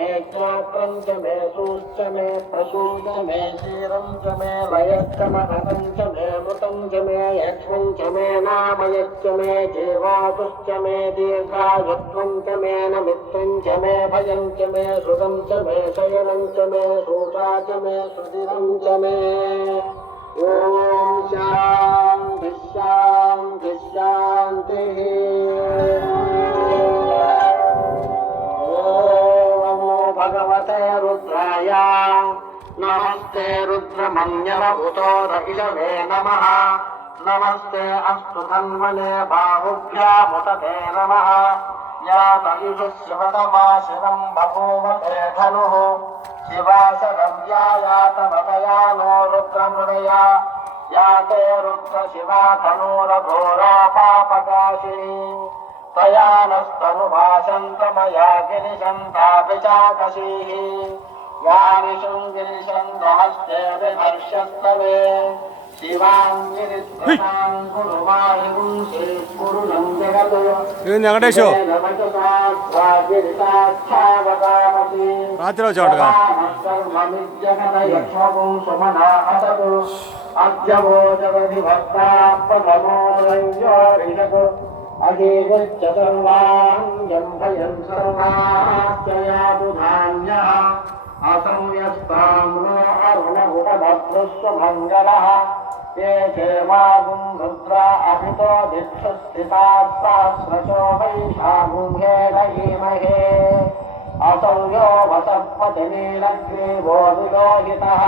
मे ज्ञात्रं च मे सूश्च मे प्रसूच मे क्षीरं च मे लयश्च महतं च मे मृतं च मे यक्ष्मं च मे नामयश्च मे जीवातुश्च मे दीर्घायुत्वं च मे नमित्तं च मे भयं च मे सुखं च मे शयनं च मे शोषा च मे सुधिरं च मे ॐ शान्तिः शान्तिः शान्तिः। भगवते रुद्राय नमस्ते रुद्रमन्यवभूतोर इषवे नमः। नमस्ते अस्तु धन्वने बाहुभ्यामुतते नमः। यात इषुः शिवतमा शिवं बभूव ते धनुः शिवाशरव्या यातवतया नो रुद्रमृडया याते रुद्रशिवा धनुरघोरा पापकाशिनी तया नस्तनुभाषन्तमया गिरिशन्तापिचाकशीः यानिशुं गिरिशन्दहस्ते विहर्षस्तवे शिवाङ्गिरिस्त्रतां कुरु माहिरुं श्रीकुरुलं जगतो వెంకటేశు రాత్రి వచ్చాడుగా జగదయక్షం సుమనా అసతు అద్యవో జగది భక్తాపదమో రంజోరిషకు అధీగచ్చ సర్వాంగం భయం సర్వాశ్చయాదు ధాన్యః అసంయస్తామ్నో అరుణగుణభద్రస్వమంగళః ये क्षेमागुं रुद्रा अभितो दिक्षुस्थिताः सहस्रशो वैशागुंहे दहीमहे असौ यो वसत्पतिनीलग्रीवो विलोहितः